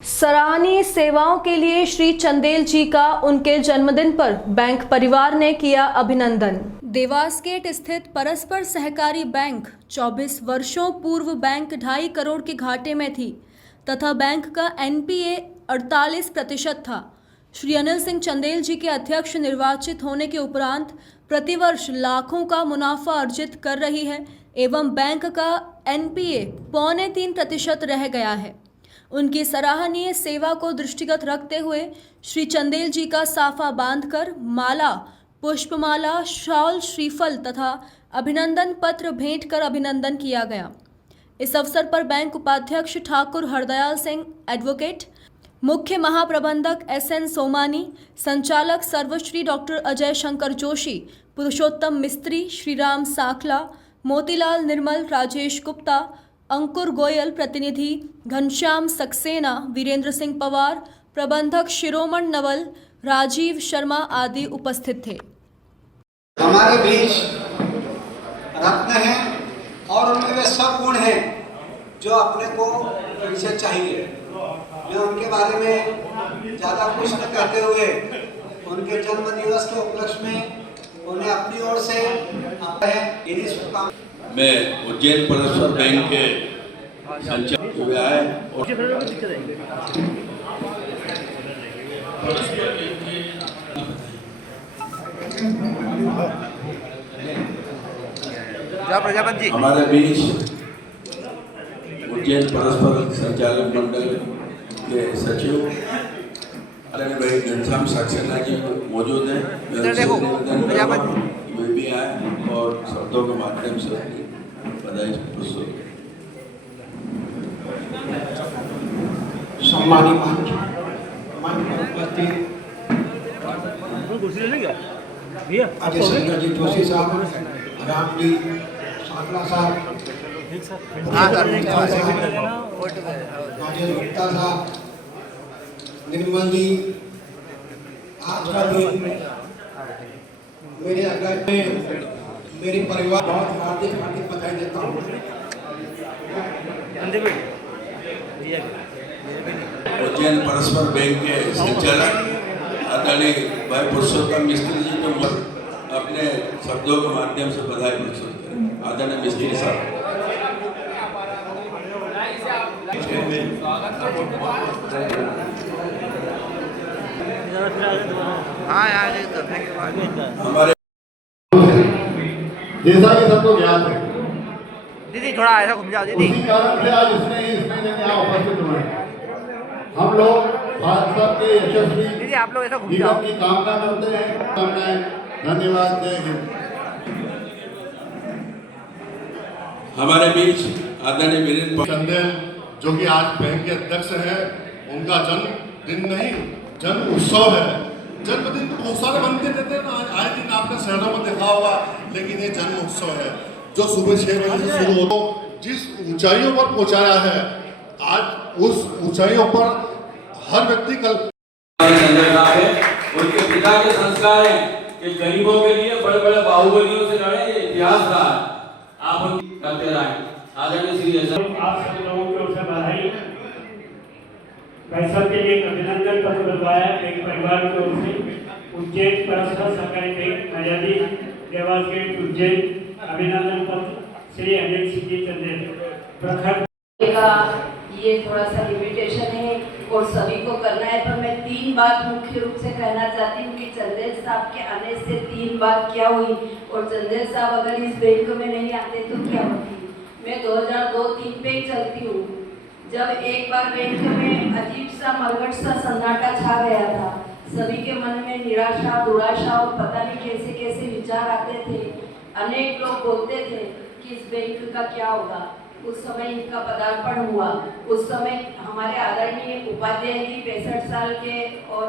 सराहनीय सेवाओं के लिए श्री चंदेल जी का उनके जन्मदिन पर बैंक परिवार ने किया अभिनंदन। देवास गेट स्थित परस्पर सहकारी बैंक 24 वर्षों पूर्व बैंक 2.5 करोड़ के घाटे में थी तथा बैंक का एनपीए 48% था। श्री अनिल सिंह चंदेल जी के अध्यक्ष निर्वाचित होने के उपरांत प्रतिवर्ष लाखों का मुनाफा अर्जित कर रही है एवं बैंक का एनपीए 2.25% रह गया है। उनकी सराहनीय सेवा को दृष्टिगत रखते हुए श्री चंदेल जी का साफा बांधकर माला, पुष्पमाला, शॉल, श्रीफल तथा अभिनंदन पत्र भेंट कर अभिनंदन किया गया। इस अवसर पर बैंक उपाध्यक्ष ठाकुर हरदयाल सिंह एडवोकेट, मुख्य महाप्रबंधक एसएन सोमानी, संचालक सर्वश्री डॉक्टर अजय शंकर जोशी, पुरुषोत्तम मिस्त्री, श्रीराम साखला, मोतीलाल निर्मल, राजेश गुप्ता, अंकुर गोयल, प्रतिनिधि घनश्याम सक्सेना, वीरेंद्र सिंह पवार, प्रबंधक शिरोमण नवल, राजीव शर्मा आदि उपस्थित थे। हमारे बीच रत्न हैं और उनमें वे सब गुण हैं जो अपने को उनसे चाहिए। मैं उनके बारे में ज़्यादा कुछ न कहते हुए उनके जन्म दिवस के उपलक्ष्य में उन्हें अपनी ओर से इन्हीं शुभकामनाएं। मैं उज्जैन परस्पर बैंक के संचालक हुए आए और हमारे बीच उज्जैन परस्पर संचालक मंडल के सचिव भाई घनश्याम सक्सेना जी मौजूद हैं। वे भी आए और शब्दों के माध्यम से बधाई प्रस्तुत। सम्मानित अजय शंकर जी जोशी साहब, राम जी साखला साहब, राजेश गुप्ता साहब, निर्मल जी, आज का दिन मेरे अगर मेरी परिवार बहुत हार्दिक हार्दिक बधाई देता हूँ। उज्जैन परस्पर बैंक के संचालक आदरणीय भाई पुरुषोत्तम मिस्त्री जी को अपने शब्दों के माध्यम से बधाई प्रस्तुत करें। आदरणीय मिस्त्री साहब। हमारे जैसा कि सबको ज्ञात है, दीदी थोड़ा ऐसा घूम जाओ दीदी। उसी कारण से आज इसमें यहाँ उपस्थित हुए। हम लोग भारत साहब के यशस्वी दीदी आप लोग ऐसा घूम जीवन जाओ। की कामना करते हैं। धन्यवाद। जय हिंद। हमारे बीच आदरणीय वीरेंद्र चंदेल जो कि आज बैंक के अध्यक्ष हैं, उनका जन्मदिन नहीं जन्म उत्सव है। जन्मदिन बहुत सारे बनते रहते हैं ना, आए दिन आपने शहरों में देखा होगा, लेकिन ये जन्म उत्सव है जो सुबह 6 बजे से शुरू हो। जिस ऊंचाइयों पर पहुंचाया है, आज उस ऊंचाइयों पर हर व्यक्ति कल उनके पिता के संस्कार हैं कि गरीबों के लिए बड़े बड़े बाहुबलियों से लड़े, ये इतिहास रहा है। आप उनकी करते रहे। आदरणीय श्री आप सभी लोगों की ओर से बधाई। पैसा के लिए अभिनंदन पत्र बनवाया एक परिवार की ओर से। उज्जैन परस्पर सहकारी बैंक आजादी देवास गेट उज्जैन अभिनंदन पत्र श्री अनिल सिंह जी चंदेल प्रखर का ये थोड़ा सा लिमिटेशन है और सभी को करना है, पर मैं 3 बात मुख्य रूप से कहना चाहती हूँ कि चंदेल साहब के आने से 3 बात क्या हुई और चंदेल साहब अगर इस बैंक में नहीं आते तो क्या होती। मैं 2002-03 पे ही चलती हूँ, जब एक बार बैंक में अजीब सा मरगट सा सन्नाटा छा गया था। सभी के मन में निराशा, दुराशा और पता नहीं कैसे कैसे विचार आते थे। अनेक लोग बोलते थे कि इस बैंक का क्या होगा। उस समय इनका पदार्पण हुआ। उस समय हमारे आदरणीय उपाध्याय जी 65 साल के और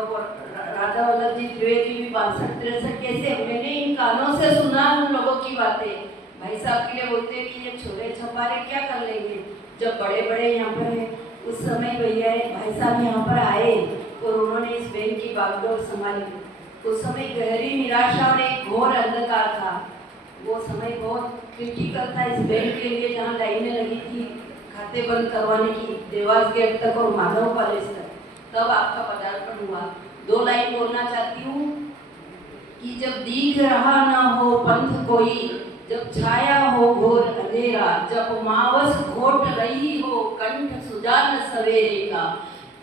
राधा वल्लभ जी द्विवेदी भी 62-63 कैसे मैंने इन कानों से सुना उन लोगों की बातें। भाई साहब के लिए बोलते कि ये छोरे छपारे क्या कर लेंगे जब बड़े बड़े यहाँ पर है। उस समय भैया भाई साहब यहाँ पर आए और उन्होंने इस बैंक की बागडोर संभाली। उस समय गहरी निराशा और एक घोर अंधकार था। वो समय बहुत क्रिटिकल था इस बैंक के लिए, जहाँ लाइनें लगी थी, खाते बंद करवाने की देवास गेट तक और माधव कॉलेज तक, तब आपका पदार्पण हुआ। 2 लाइन बोलना चाहती हूँ कि जब दिख रहा न हो पंथ कोई, जब छाया हो घोर अंधेरा, जब मावस घोट रही हो कंठ सुजान सवेरे का,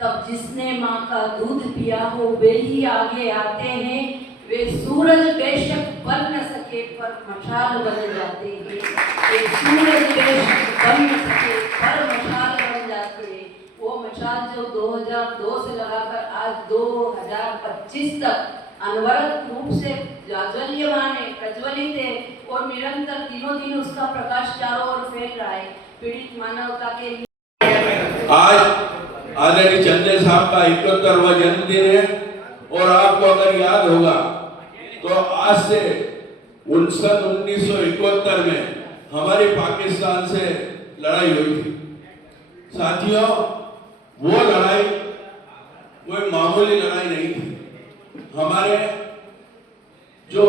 तब जिसने माँ का दूध पिया हो वे ही आगे आते हैं। वे सूरज बेशक बन न सके पर मशाल बन जाते हैं। वे सूरज बेशक बन न सके पर मशाल बन जाते हैं। वो मशाल जो 2002 से लगाकर आज 2025 तक अनवरत रूप से जाज्वल्यमान है, प्रज्वलित है और निरंतर दिनों दिन उसका प्रकाश चारों ओर फैल रहा है। पीड़ित मानवता के लिए आज आदरणीय चंदेल साहब का 71वां जन्मदिन है और आपको अगर याद होगा तो आज से 1971 में हमारी पाकिस्तान से लड़ाई हुई थी। साथियों, वो लड़ाई कोई मामूली लड़ाई नहीं थी। हमारे जो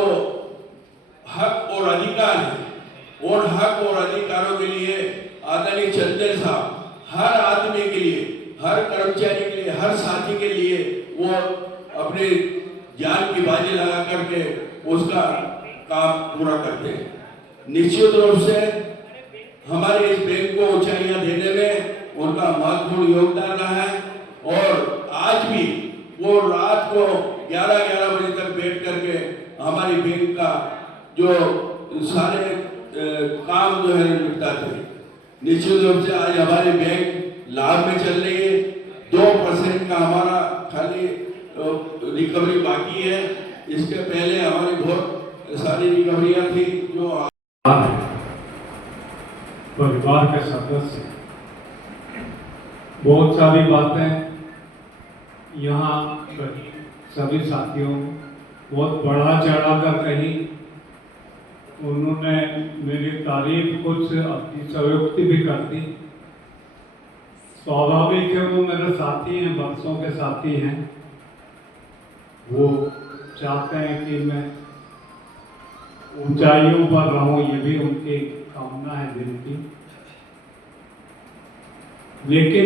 हक और अधिकार है और हक और अधिकारों के लिए आदरणीय चंदेल साहब हर आदमी के लिए, हर कर्मचारी के लिए, हर साथी के लिए वो अपने जान की बाजी लगा करके उसका काम पूरा करते हैं। निश्चित रूप से हमारे इस बैंक को ऊंचाइयां देने में उनका महत्वपूर्ण योगदान रहा है और आज भी वो रात को 11-11 बजे तक बैठ करके हमारी बैंक का जो सारे काम जो है निपटाते हैं। निश्चित रूप से आज हमारी बैंक लाभ में चल रही है। 2% का हमारा खाली रिकवरी बाकी है। इसके पहले हमारी बहुत सारी रिकवरियां थी जो परिवार के सदस्य बहुत सारी बातें यहाँ सभी साथियों बहुत बढ़ा चढ़ा कर कही। उन्होंने मेरी तारीफ कुछ अपनी संयुक्ति भी कर दी। स्वाभाविक है, वो मेरे साथी हैं, बरसों के साथी हैं। वो चाहते हैं कि मैं ऊंचाइयों पर रहूं, ये भी उनकी कामना है दिल की। लेकिन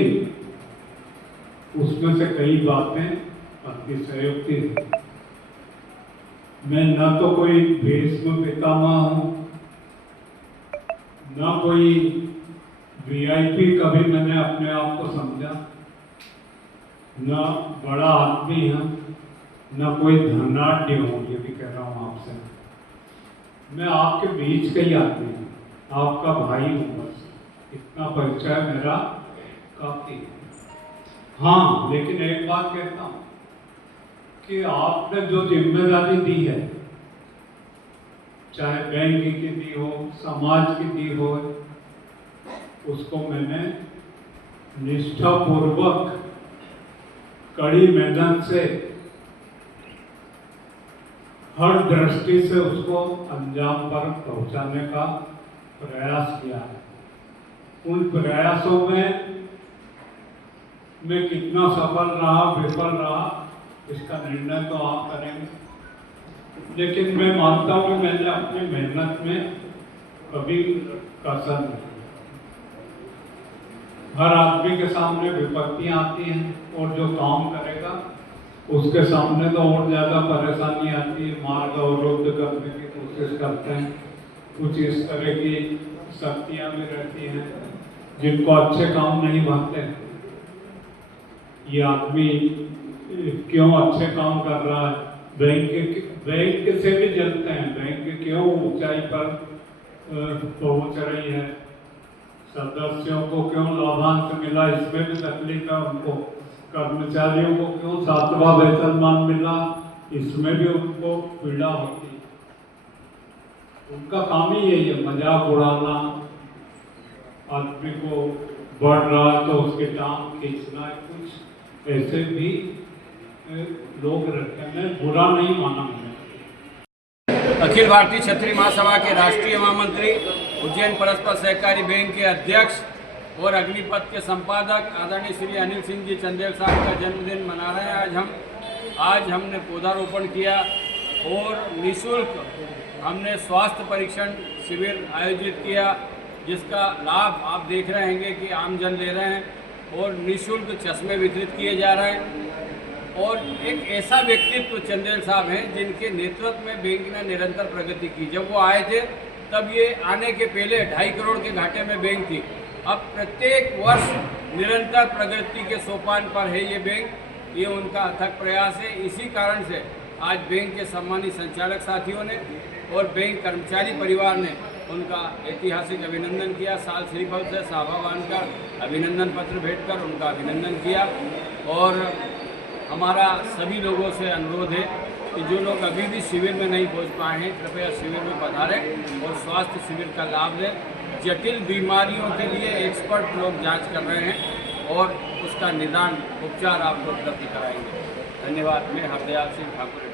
उसमें से कई बातें अपनी संयुक्ति थी। मैं न तो कोई भीष्म पितामह हूँ, न कोई वीआईपी कभी मैंने अपने आप को समझा, न बड़ा आदमी हूँ, न कोई धनाढ्य हूँ। ये भी कह रहा हूँ आपसे, मैं आपके बीच का ही आदमी हूँ, आपका भाई हूँ। बस इतना परिचय मेरा काफी है। हाँ, लेकिन एक बात कहता हूँ कि आपने जो जिम्मेदारी दी है, चाहे बैंक की दी हो, समाज की दी हो, उसको मैंने निष्ठापूर्वक कड़ी मेहनत से हर दृष्टि से उसको अंजाम पर पहुंचाने का प्रयास किया है। उन प्रयासों में मैं कितना सफल रहा, विफल रहा, इसका निर्णय तो आप करेंगे। लेकिन मैं मानता हूँ कि मैंने अपनी मेहनत में कभी कसर नहीं। हर आदमी के सामने विपत्तियां आती हैं और जो काम करेगा उसके सामने तो और ज़्यादा परेशानी आती है। मार्ग अवरुद्ध करने की कोशिश करते हैं। कुछ इस तरह की शक्तियाँ भी रहती हैं जिनको अच्छे काम नहीं बनते। ये आदमी क्यों अच्छे काम कर रहा है, बैंक से भी जलते हैं। बैंक क्यों ऊंचाई पर पहुंच रही है, सदस्यों को क्यों लाभांश मिला, इसमें भी तकलीफ है उनको। कर्मचारियों को क्यों 7वां वेतनमान मिला, इसमें भी उनको पीड़ा होती है। उनका काम ही यही है, मजाक उड़ाना, आदमी को बढ़ रहा है तो उसके टांग खींचना। कुछ ऐसे भी लोग रहते हैं, बुरा नहीं माना मैंने। अखिल भारतीय क्षत्रिय महासभा के राष्ट्रीय महामंत्री, उज्जैन परस्पर सहकारी बैंक के अध्यक्ष और अग्निपथ के संपादक आदरणीय श्री अनिल सिंह जी चंदेल साहब का जन्मदिन मना रहे हैं। आज हमने पौधारोपण किया और निःशुल्क हमने स्वास्थ्य परीक्षण शिविर आयोजित किया जिसका लाभ आप देख रहे होंगे कि आम जन ले रहे हैं और निःशुल्क चश्मे वितरित किए जा रहे हैं। और एक ऐसा व्यक्तित्व चंदेल साहब हैं जिनके नेतृत्व में बैंक ने निरंतर प्रगति की। जब वो आए थे तब ये आने के पहले 2.5 करोड़ के घाटे में बैंक थी। अब प्रत्येक वर्ष निरंतर प्रगति के सोपान पर है ये बैंक। ये उनका अथक प्रयास है। इसी कारण से आज बैंक के सम्मानित संचालक साथियों ने और बैंक कर्मचारी परिवार ने उनका ऐतिहासिक अभिनंदन किया। साल श्रीफल से साफा बांधकर अभिनंदन पत्र भेंट कर उनका अभिनंदन किया। और हमारा सभी लोगों से अनुरोध है कि जो लोग अभी भी शिविर में नहीं पहुंच पाए हैं, कृपया शिविर में पधारें और स्वास्थ्य शिविर का लाभ लें। जटिल बीमारियों के लिए एक्सपर्ट लोग जांच कर रहे हैं और उसका निदान उपचार आपको उपलब्ध कराएंगे। धन्यवाद। मैं हरदयाल सिंह ठाकुर।